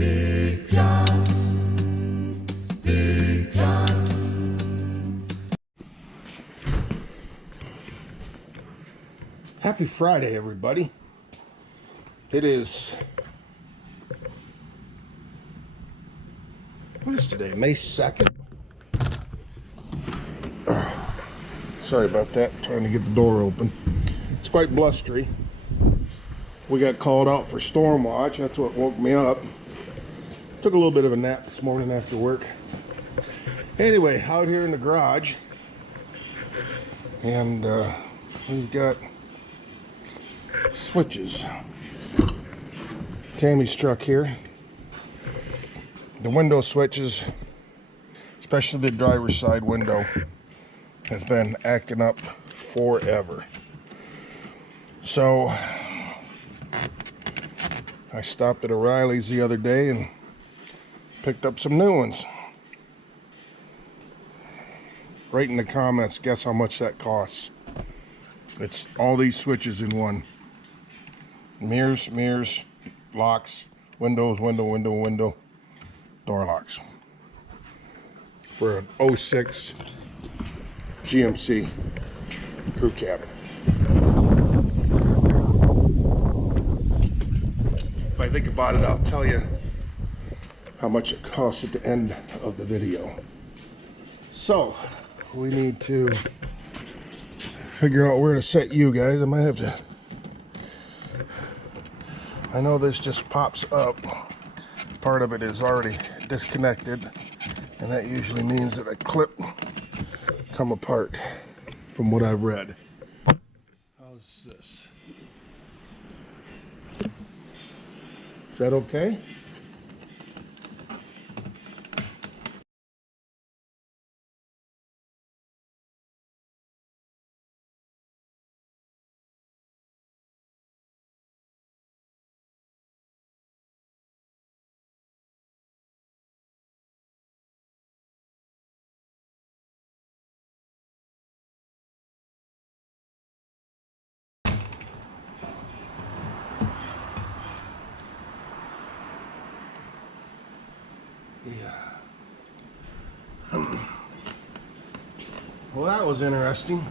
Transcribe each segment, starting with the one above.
Big John, Big John. Happy Friday, everybody. It is, what is today? May 2nd. Sorry about that, trying to get the door open. It's quite blustery. We got called out for storm watch. That's what woke me up. Took a little bit of a nap this morning after work. Anyway, out here in the garage, and we've got switches. Tammy's truck here. The window switches, especially the driver's side window, has been acting up forever. So I stopped at O'Reilly's the other day and picked up some new ones. Write in the comments, guess how much that costs. It's all these switches in one. Mirrors, locks, windows, window, door locks. For an 06 GMC crew cab. If I think about it, I'll tell you how much it costs at the end of the video. So, we need to figure out where to set you guys. I might have to, I know this just pops up. Part of it is already disconnected, and that usually means that a clip come apart from what I've read. How's this? Is that okay? Yeah. Well, that was interesting.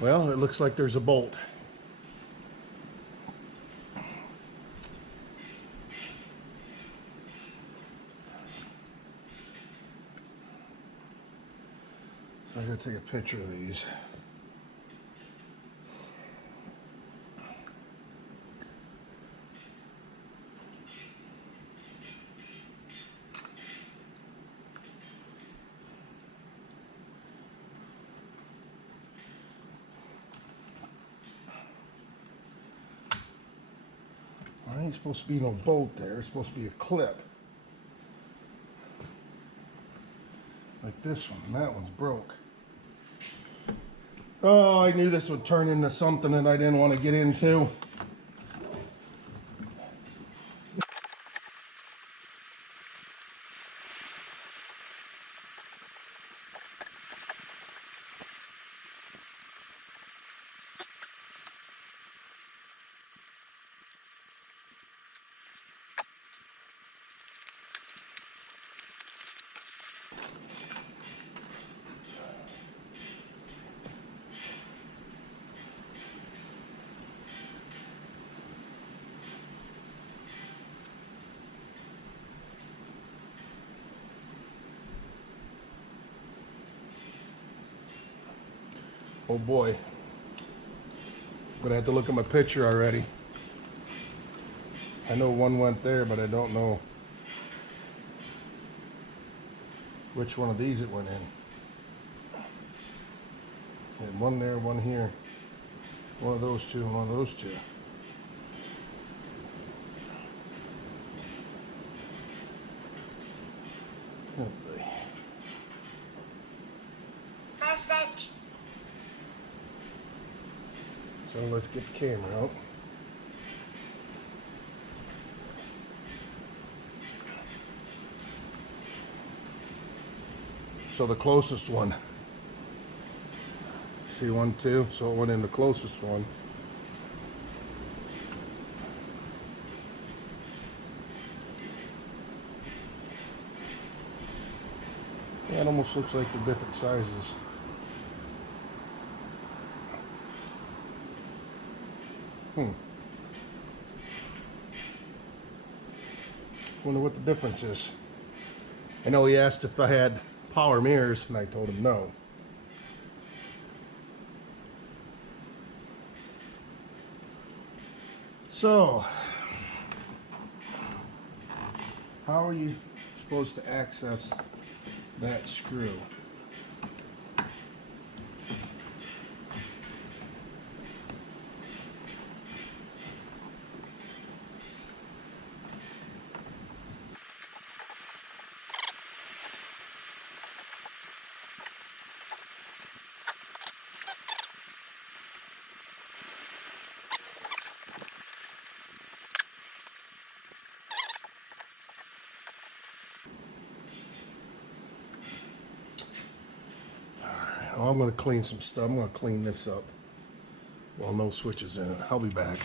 Well, it looks like there's a bolt. So I gotta take a picture of these. There ain't supposed to be no bolt there. It's supposed to be a clip. Like this one. That one's broke. Oh, I knew this would turn into something that I didn't want to get into. Oh boy. I'm gonna have to look at my picture already. I know one went there, but I don't know which one of these it went in. And one there, one here. One of those two, and one of those two. Oh boy. message. So let's get the camera out. So the closest one. See 1, 2, so it went in the closest one. Yeah, it almost looks like they're different sizes. Wonder what the difference is. I know he asked if I had power mirrors, and I told him no. So, how are you supposed to access that screw? Oh, I'm going to clean some stuff. I'm going to clean this up. Well, no switches in it. I'll be back.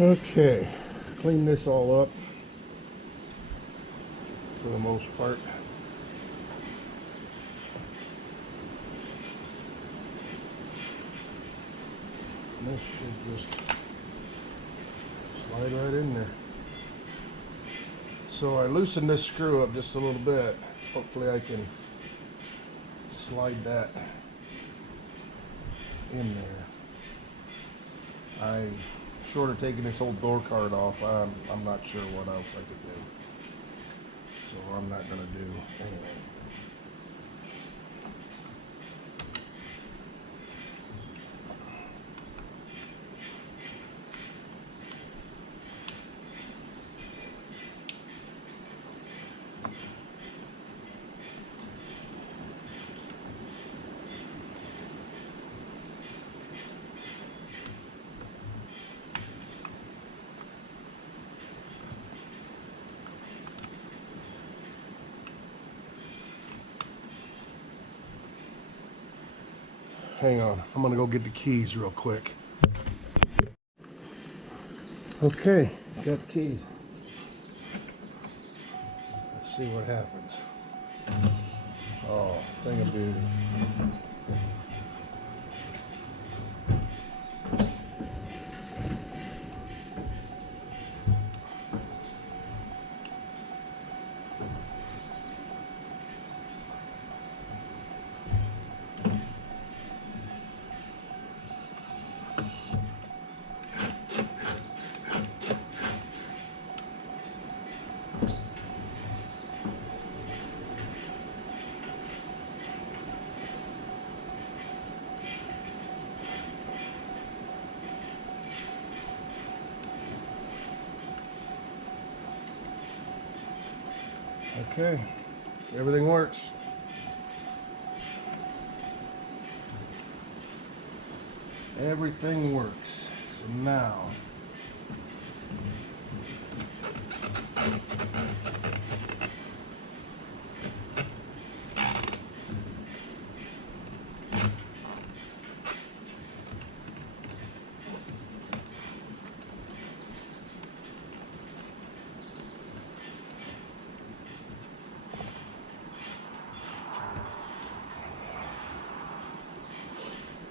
Okay, clean this all up for the most part. And this should just slide right in there. So I loosened this screw up just a little bit. Hopefully I can slide that in there. Short of taking this whole door card off, I'm not sure what else I could do. So I'm not going to do anything. Hang on, I'm gonna go get the keys real quick. Okay, got the keys. Let's see what happens. Oh, thing of beauty. Okay, everything works. Everything works. So now,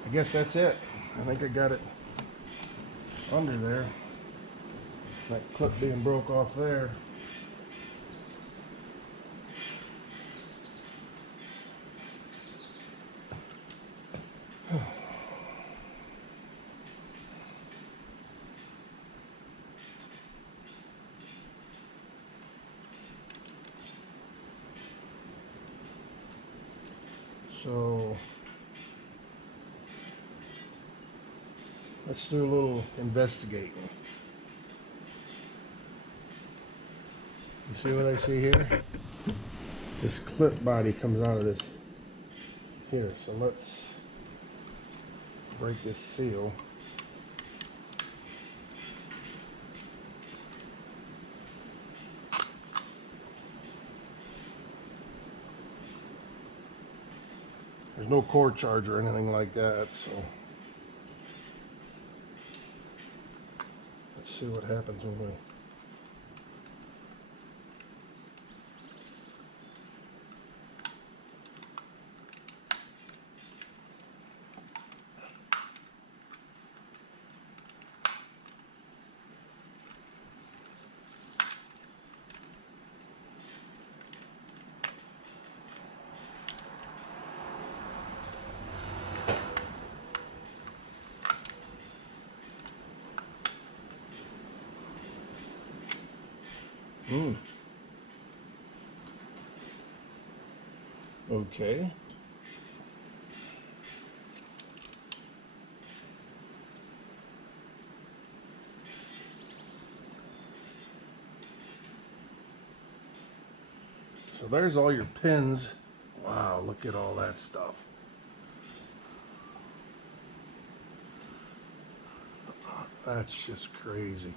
I guess that's it. I think I got it under there. That clip being broke off there. So let's do a little investigating. You see what I see here? This clip body comes out of this Here, so let's break this seal. There's no cord charger or anything like that, so let's see what happens when we. Okay. So there's all your pins. Wow, look at all that stuff. That's just crazy.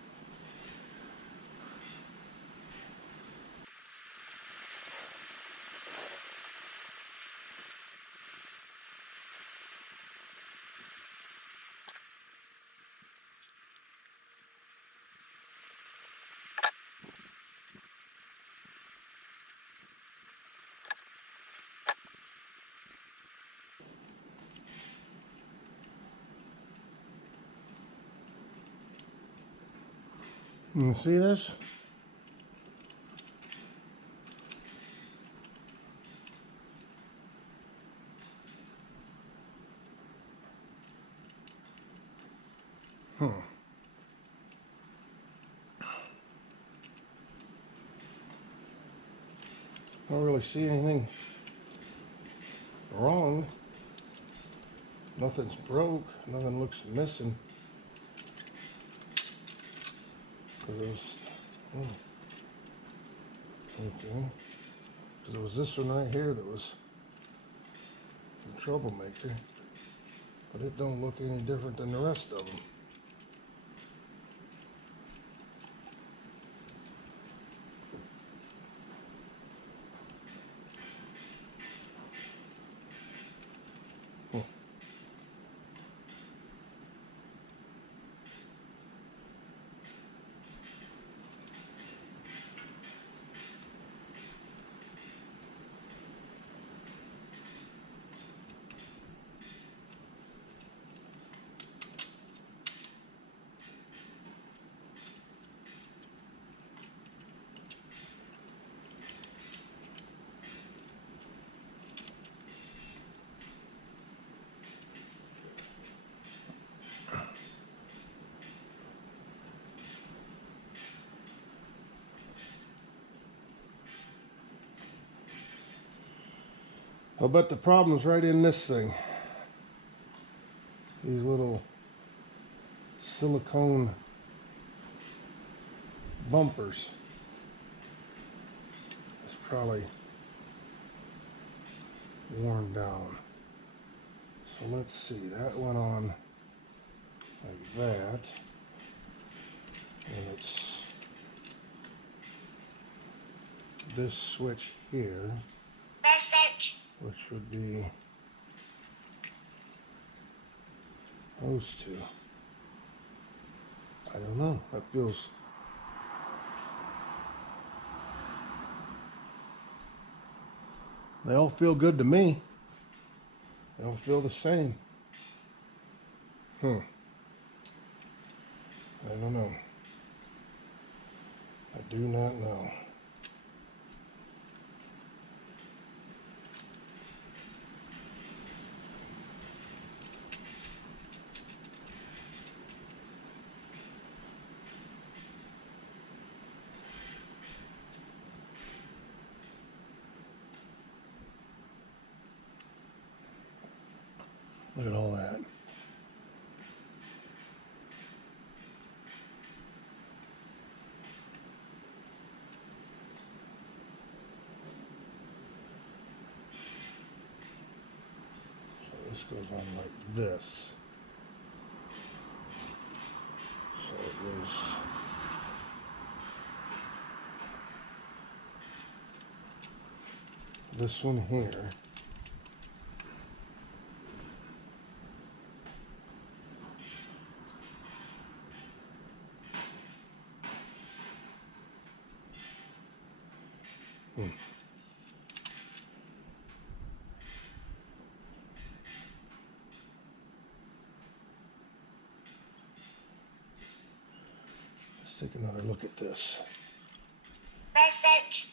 You see this? Don't really see anything wrong. Nothing's broke. Nothing looks missing. Okay. Because it was this one right here that was the troublemaker. But it don't look any different than the rest of them. I'll bet the problem's right in this thing. These little silicone bumpers. It's probably worn down. So let's see, that went on like that. And it's this switch here, which would be those two. I don't know, that feels, they all feel good to me. They all feel the same. I don't know. I do not know. Look at all that. goes on like this. So it goes this one here. Let's take another look at this. Research.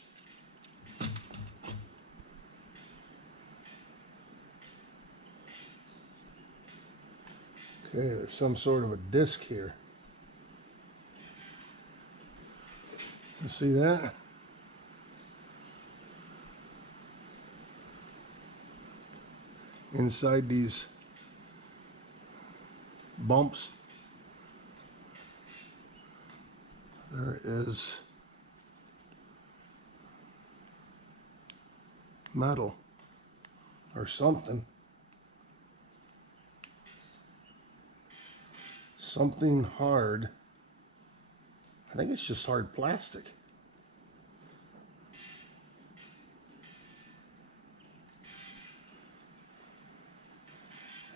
Okay, there's some sort of a disc here. You see that? Inside these bumps, there is metal or something. Something hard. I think it's just hard plastic.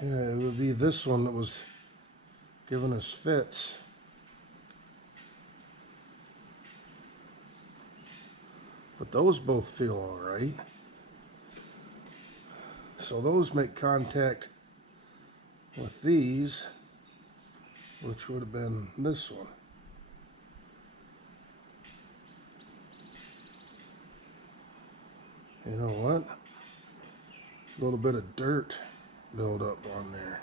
Yeah, it would be this one that was giving us fits. But those both feel all right. So those make contact with these, which would have been this one. You know what? A little bit of dirt build up on there.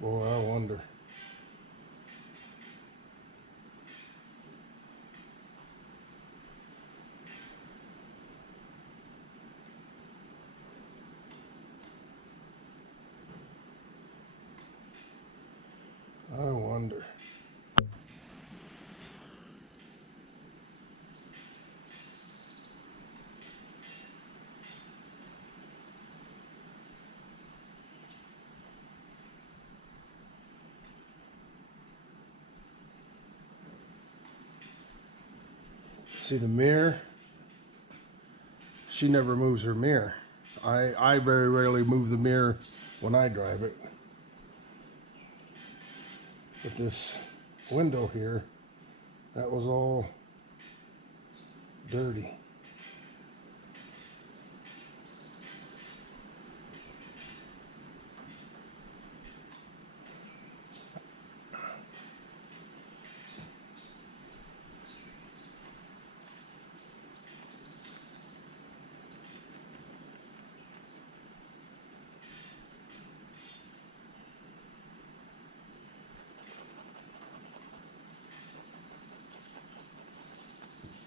Boy, I wonder. I wonder. See the mirror? She never moves her mirror. I very rarely move the mirror when I drive it. But this window here, that was all dirty.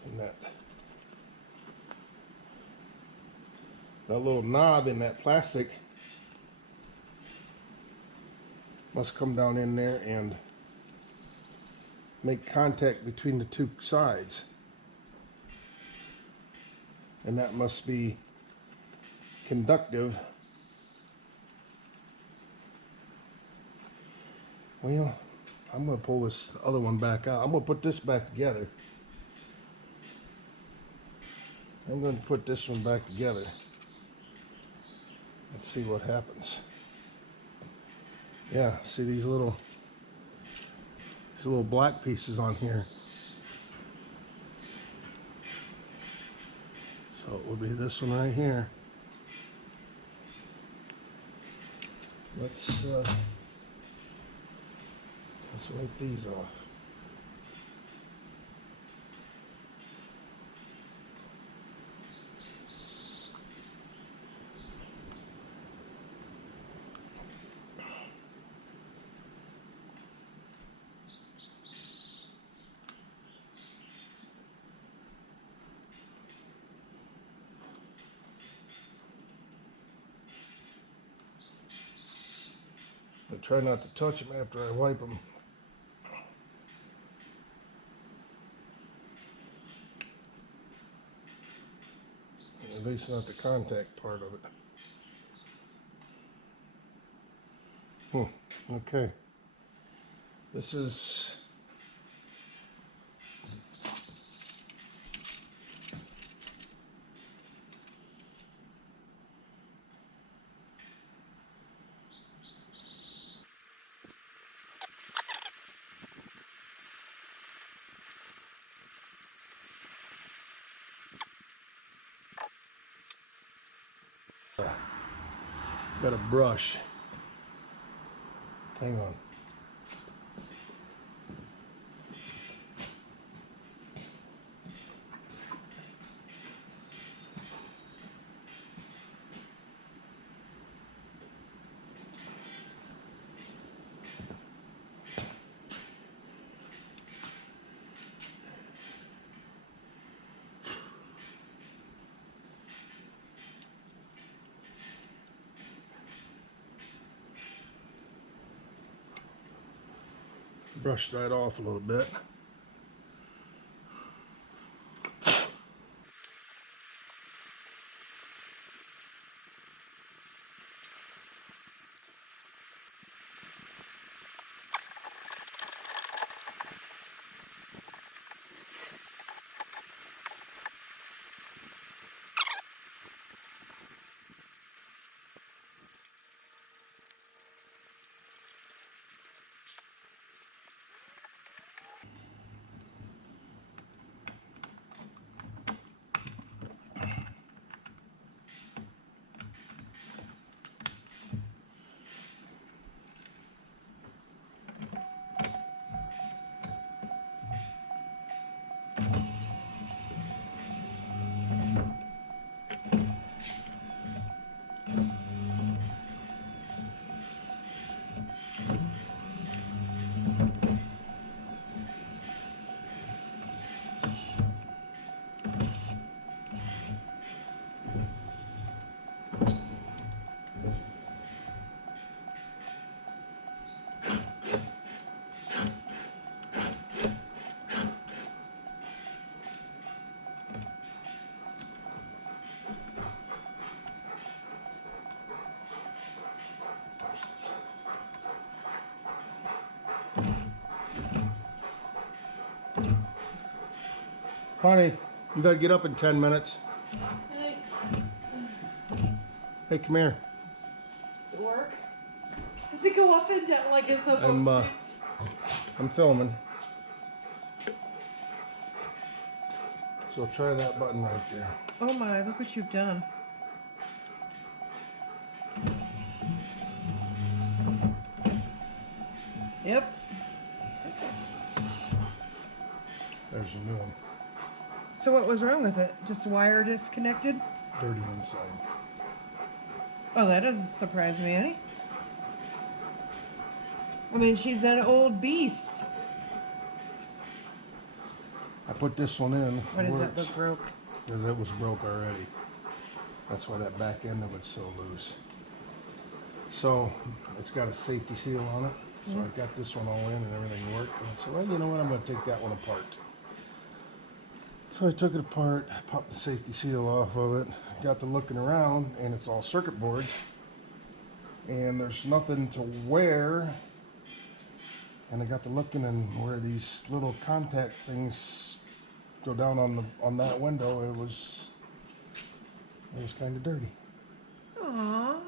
And that little knob in that plastic must come down in there and make contact between the two sides. And that must be conductive. Well, I'm going to pull this other one back out. I'm going to put this back together. I'm going to put this one back together. Let's see what happens. Yeah, see these little black pieces on here. So it will be this one right here. Let's wipe these off. I try not to touch them after I wipe them. At least not the contact part of it. Okay. This is got a brush. Hang on. Brush that off a little bit. Honey, you gotta get up in 10 minutes. Thanks. Hey, come here. Does it work? Does it go up and down like it's supposed to? I'm filming. So try that button right there. Oh my, look what you've done. Yep. There's a new one. So what was wrong with it? Just wire disconnected? Dirty inside. Oh, that doesn't surprise me any. I mean, she's an old beast. I put this one in. What is that look broke? Because it was broke already. That's why that back end of it's so loose. So it's got a safety seal on it. So I got this one all in and everything worked. And I said, well, you know what? I'm going to take that one apart. So I took it apart, popped the safety seal off of it, got to looking around, and it's all circuit boards. And there's nothing to wear. And I got to looking, and where these little contact things go down on that window, it was kind of dirty. Aww.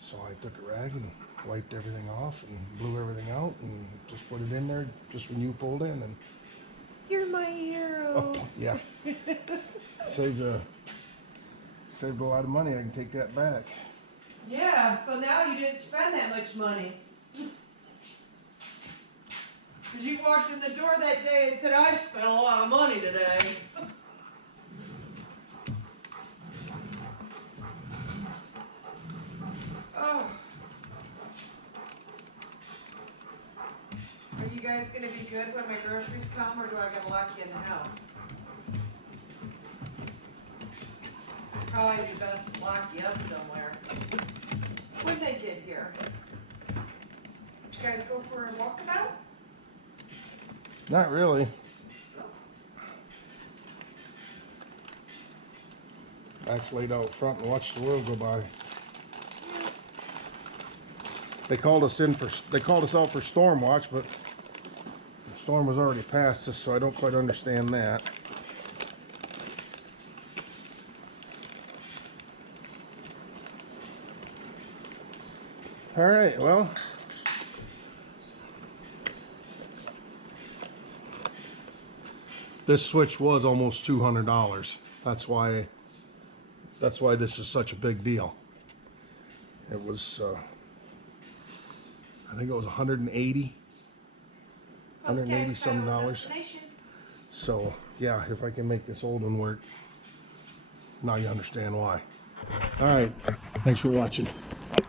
So I took a rag and wiped everything off and blew everything out and just put it in there just when you pulled in. And You're my hero. oh, yeah, saved a lot of money. I can take that back. Yeah, so now you didn't spend that much money. Because you walked in the door that day and said, I spent a lot of money today. Oh. Are you guys going to be good when my groceries come, or do I got to lock you in the house? Probably be best to lock you up somewhere. When they get here. you guys go for a walkabout? Not really. Max laid out front and watched the world go by. They called us out for storm watch, but the storm was already past us, so I don't quite understand that. All right, well, this switch was almost $200. That's why this is such a big deal. It was, I think it was 180 some dollars. So yeah, if I can make this old one work, now you understand why. All right, thanks for watching.